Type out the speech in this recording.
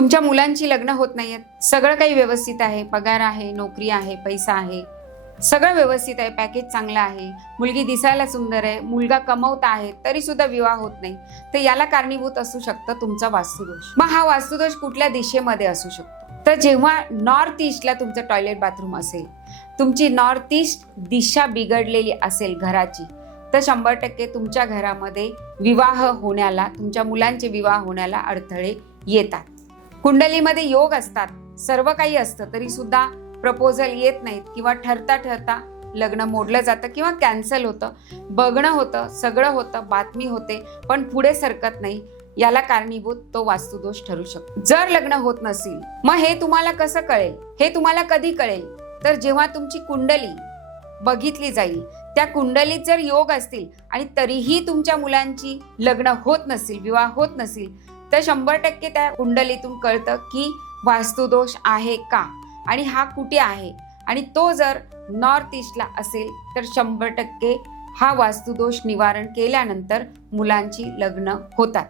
तुमच्या मुलांची लग्न होत नाही आहेत सगळं काही व्यवस्थित आहे. पगार आहे नोकरी आहे पैसा आहे. सगळं व्यवस्थित आहे. पॅकेज चांगलं आहे. मुलगी दिसायला सुंदर आहे. मुलगा कमवता आहे. तरी सुद्धा विवाह होत नाही. तर याला कारणीभूत असू शकतं तुमचा वास्तुदोष. मग हा वास्तुदोष कुठल्या दिशेमध्ये असू शकतो? तर जेव्हा नॉर्थ ईस्टला तुमचं टॉयलेट बाथरूम असेल तुमची नॉर्थ ईस्ट दिशा बिघडलेली असेल घराची तर शंभर टक्के तुमच्या घरामध्ये विवाह होण्याला तुमच्या मुलांचे विवाह होण्याला अडथळे येतात. कुंडलीमध्ये योग असतात. सर्व काही असतं तरी सुद्धा प्रपोजल येत नाहीत किंवा ठरता ठरता लग्न मोडलं जातं किंवा कॅन्सल होतं. बघणं होतं सगळं होतं बातमी होते पण पुढे सरकत नाही. याला कारणीभूत तो वास्तुदोष ठरू शकतो. जर लग्न होत नसेल मग हे तुम्हाला कसं कळेल? हे तुम्हाला कधी कळेल? तर जेव्हा तुमची कुंडली बघितली जाईल त्या कुंडलीत जर योग असतील आणि तरीही तुमच्या मुलांची लग्न होत नसेल विवाह होत नसेल तर शंभर टक्के त्या कुंडलीतून कळतं की वास्तुदोष आहे का आणि हा कुठे आहे? आणि तो जर नॉर्थ ईस्टला असेल तर शंभर टक्के हा वास्तुदोष निवारण केल्यानंतर मुलांची लग्न होतात.